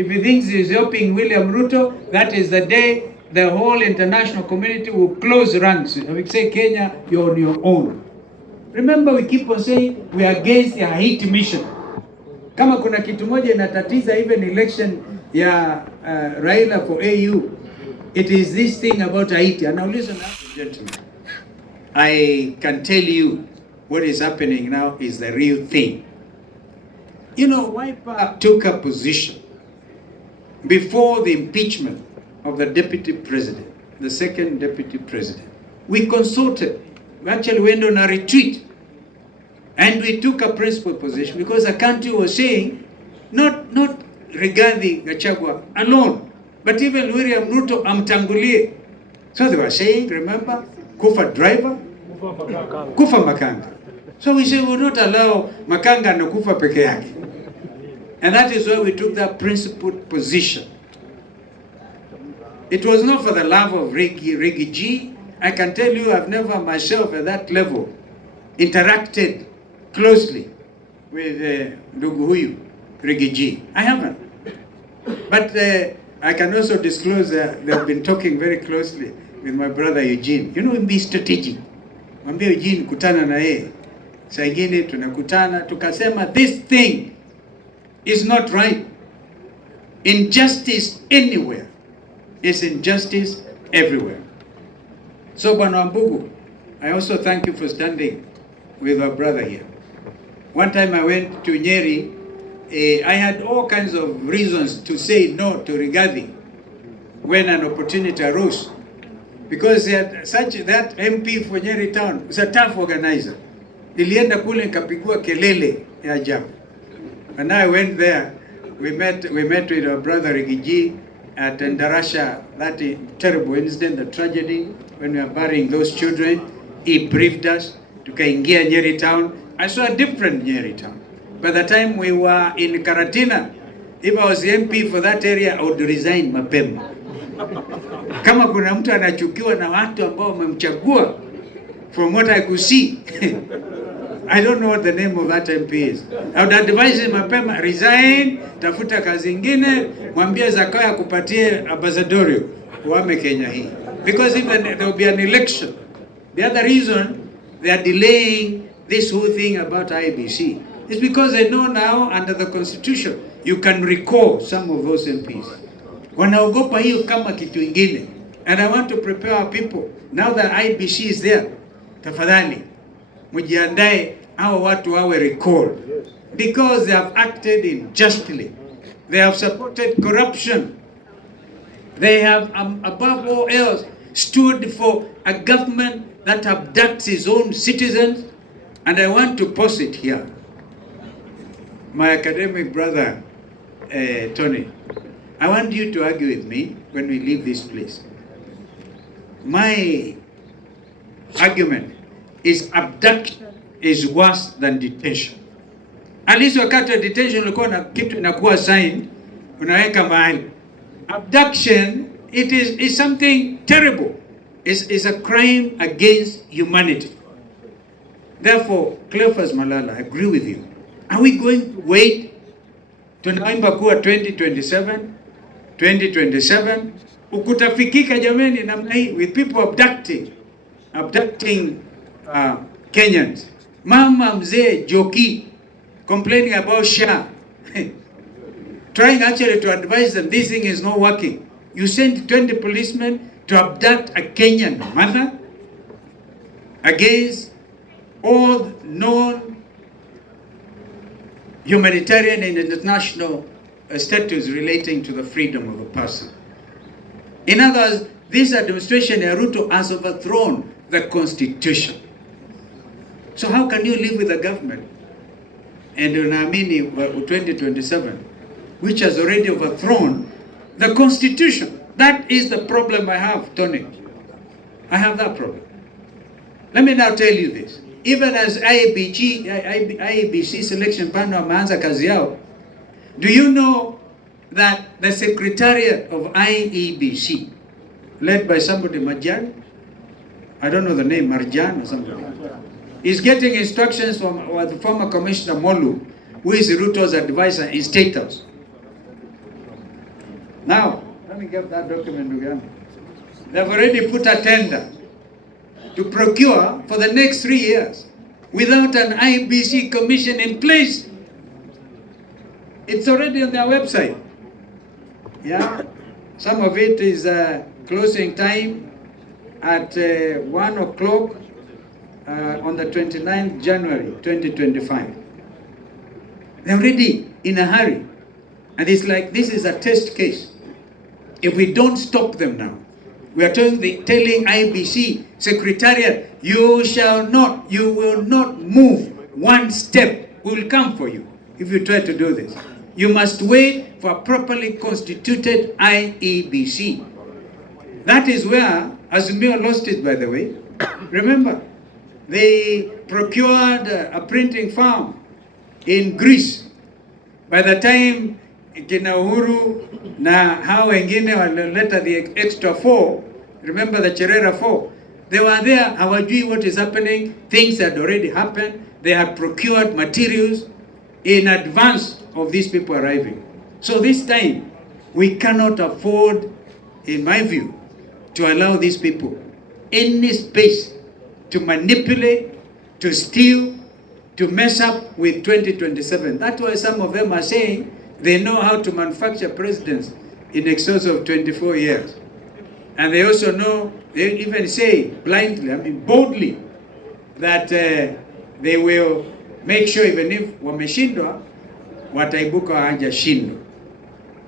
If he thinks he's helping William Ruto, that is the day the whole international community will close ranks. We say, Kenya, you're on your own. Remember, we keep on saying we are against the Haiti Mission. Kama kuna kitu moja inatatiza even election ya Raila for AU, it is this thing about Haiti. And now listen, gentlemen, I can tell you what is happening now is the real thing. You know, Wiper took a position before the impeachment of the deputy president, the second deputy president. We consulted. We actually went on a retreat. And we took a principal position because the country was saying, not regarding Gachagua alone, but even William Ruto amtangulie. So they were saying, remember, kufa driver, kufa makanga. So we said, we will not allow makanga na kufa peke yake. And that is why we took that principled position. It was not for the love of Riggy G. I can tell you, I've never myself at that level interacted closely with ndugu huyu Riggy G. I haven't. But I can also disclose that they've been talking very closely with my brother Eugene. You know, be strategic. Mwambie Eugene kutana na yeye. Saa ingine tunakutana tukasema this thing is not right. Injustice anywhere is injustice everywhere. So Bwana Wambugu, I also thank you for standing with our brother here. One time I went to Nyeri, I had all kinds of reasons to say no to Rigathi when an opportunity arose. Because that MP for Nyeri town was a tough organizer. Nilienda kule nikapigwa kelele ya ajabu. And I went there, we met with our brother Riggy G at Ndarasha, that terrible incident, the tragedy, when we were burying those children. He briefed us, tukaingia Nyeri town. I saw a different Nyeri town. By the time we were in Karatina, if I was the MP for that area, I would resign mapema. Kama kuna mtu anachukiwa na watu ambao wamemchagua, from what I could see, I don't know what the name of that MP is. I would advise him mapema, resign, tafuta kazi ingine, mwambie Zakaya kupatie ambassadorio, uame Kenya hii. Because even there will be an election. The other reason they are delaying this whole thing about IBC is because they know now under the constitution you can recall some of those MPs. Wanaogopa hiyo kama kitu ingine. And I want to prepare our people. Now that IBC is there, tafadhali mujiandae hao watu wawe recalled. Because they have acted unjustly. They have supported corruption. They have, above all else, stood for a government that abducts its own citizens. And I want to post it here. My academic brother, Tony, I want you to argue with me when we leave this place. My argument is abduction is worse than detention. At least wakati wa detention ulikuwa na kitu inakuwa signed, unaweka mahali. Abduction, it is something terrible. It's a crime against humanity. Therefore, Cleophas Malala, I agree with you. Are we going to wait? Tunaimba kuwa 2027, 2027. Ukutafikika jameni namna hii with people abducting Kenyans. Mama mzee Joki complaining about SHA. Trying actually to advise them this thing is not working. You send 20 policemen to abduct a Kenyan mother against all known humanitarian and international statutes relating to the freedom of a person. In other words, this administration, Ruto, has overthrown the constitution. So how can you live with the government and unaamini 2027, which has already overthrown the constitution? That is the problem I have, Tony. I have that problem. Let me now tell you this. Even as IEBC selection panel wameanza kazi yao, do you know that the secretariat of IEBC, led by somebody, Marjan, I don't know the name, Marjan or somebody, is getting instructions from the former Commissioner Molu, who is Ruto's advisor in State House. Now, let me get that document again. They've already put a tender to procure for the next 3 years without an IBC commission in place. It's already on their website. Yeah, some of it is closing time at 1 o'clock on the 29th January 2025. They're already in a hurry. And it's like this is a test case. If we don't stop them now, we are telling IBC Secretariat, you will not move one step. We will come for you if you try to do this. You must wait for a properly constituted IEBC. That is where Azimio lost it, by the way. Remember, they procured a printing farm in Greece. By the time kina Uhuru na hao wengine walileta the extra 4, remember the Cherera 4, they were there, hawajui what is happening, things had already happened, they had procured materials in advance of these people arriving. So this time, we cannot afford, in my view, to allow these people any space to manipulate, to steal, to mess up with 2027. That's why some of them are saying they know how to manufacture presidents in excess of 24 years. And they also know, they even say blindly, boldly, that they will make sure even if wameshindwa, wataibuka hawajashindwa.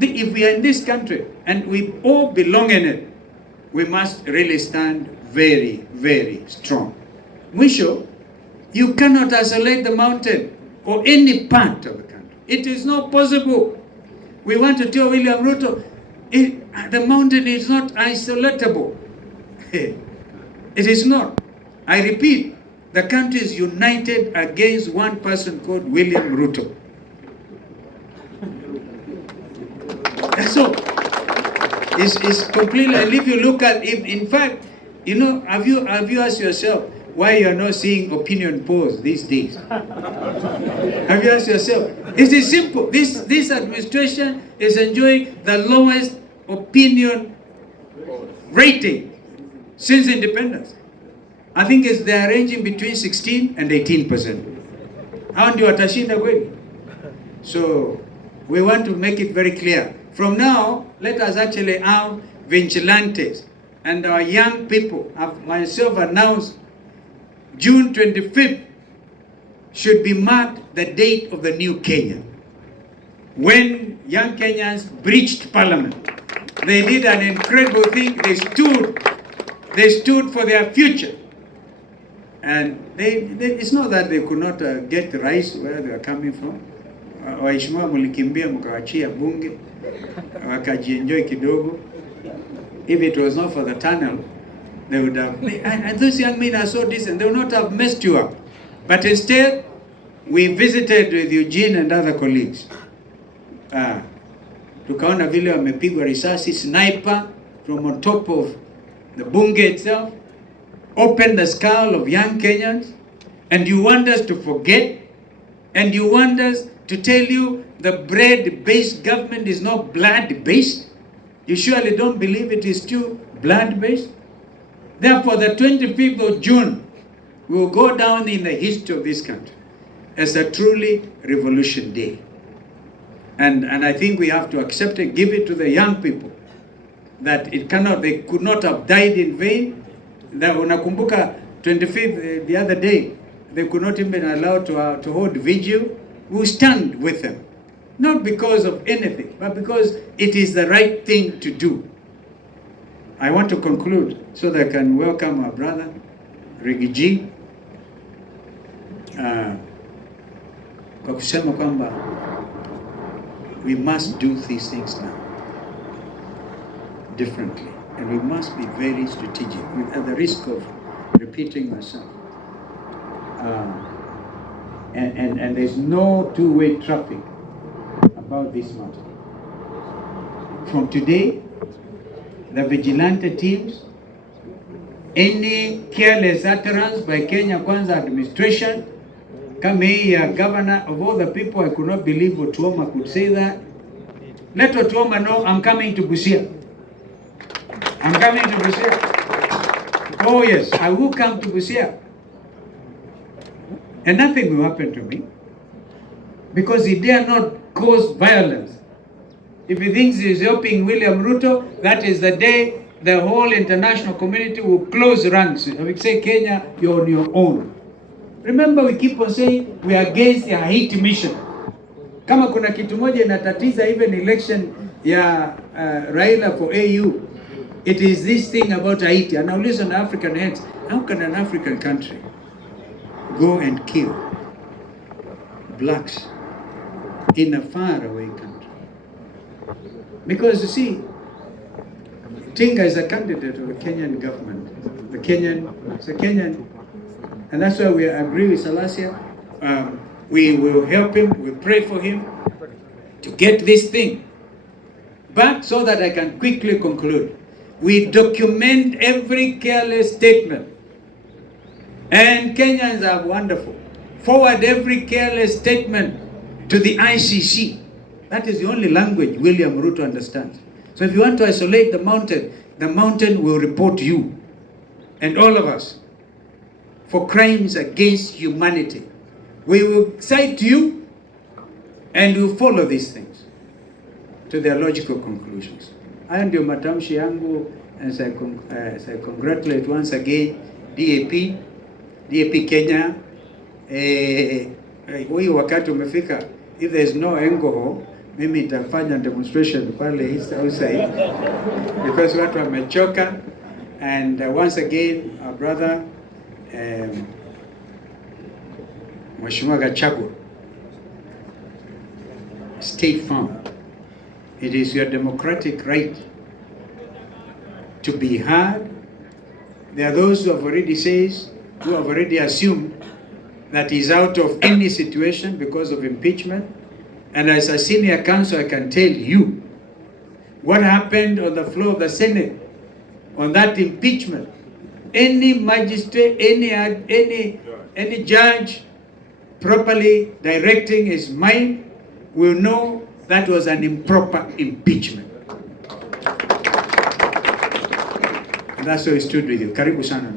If we are in this country and we all belong in it, we must really stand very, very strong. Mwisho, you cannot isolate the mountain or any part of the country. It is not possible. We want to tell William Ruto, the mountain is not isolatable. It is not. I repeat, the country is united against one person called William Ruto. That's all. It's completely, and if you look at, in fact, you know, have you asked yourself why you are not seeing opinion polls these days? Have you asked yourself? It is simple. This administration is enjoying the lowest opinion rating since independence. I think they're ranging between 16 and 18%. Hao ndio watashinda kweli? So we want to make it very clear. From now, let us actually have vigilantes and our young people. I've myself announced June 25th should be marked the date of the new Kenya. When young Kenyans breached parliament, they did an incredible thing. They stood for their future. And it's not that they could not get rice where they are coming from. Waheshimiwa mulikimbia mkawachia bunge, wakajienjoy kidogo. If it was not for the tunnel, they would have, and those young men are so decent, they would not have messed you up. But instead, we visited with Eugene and other colleagues. Tukaona vile wamepigwa risasi, sniper from on top of the bunge itself, opened the skull of young Kenyans, and you want us to forget, and you want us to tell you the bread-based government is not blood-based? You surely don't believe it is still blood-based? Therefore, the 25th of June will go down in the history of this country as a truly revolution day. And I think we have to accept it, give it to the young people, that they could not have died in vain. That unakumbuka 25th, the other day, they could not even be allowed to hold vigil. We stand with them, not because of anything, but because it is the right thing to do. I want to conclude so that I can welcome our brother, Rigiji, kwa kusema kwamba we must do these things now differently, and we must be very strategic at the risk of repeating myself. And there's no two-way traffic about this matter. From today, the vigilante teams, any careless utterance by Kenya Kwanza administration, come here, governor of all the people, I could not believe Otuoma could say that. Let Otuoma know I'm coming to Busia. I'm coming to Busia. Oh yes, I will come to Busia. And nothing will happen to me. Because he dare not cause violence. If he thinks he's helping William Ruto, that is the day the whole international community will close ranks. We say, Kenya, you're on your own. Remember, we keep on saying we are against the Haiti Mission. Kama kuna kitu moja inatatiza even election ya Raila for AU, it is this thing about Haiti. Anauliza na African heads, how can an African country go and kill blacks in a faraway country? Because you see, Tinga is a candidate of the Kenyan government. It's a Kenyan, and that's why we agree with Salasia. We will help him, we pray for him to get this thing. But so that I can quickly conclude, we document every careless statement. And Kenyans are wonderful. Forward every careless statement to the ICC. That is the only language William Ruto understands. So if you want to isolate the mountain will report you and all of us for crimes against humanity. We will cite you and we'll follow these things to their logical conclusions. Haya ndio matamshi yangu, as I congratulate once again DAP Kenya. Huyu wakati umefika, if there is no alcohol, mimi nitafanya demonstration pale east outside because watu wamechoka. And once again, our brother Mheshimiwa Gachagua, stay firm. It is your democratic right to be heard. There are those who have already assumed that he's out of any situation because of impeachment. And as a senior counsel, I can tell you what happened on the floor of the Senate on that impeachment. Any magistrate, any judge properly directing his mind will know that was an improper impeachment. And that's why we stood with you. Karibu sana.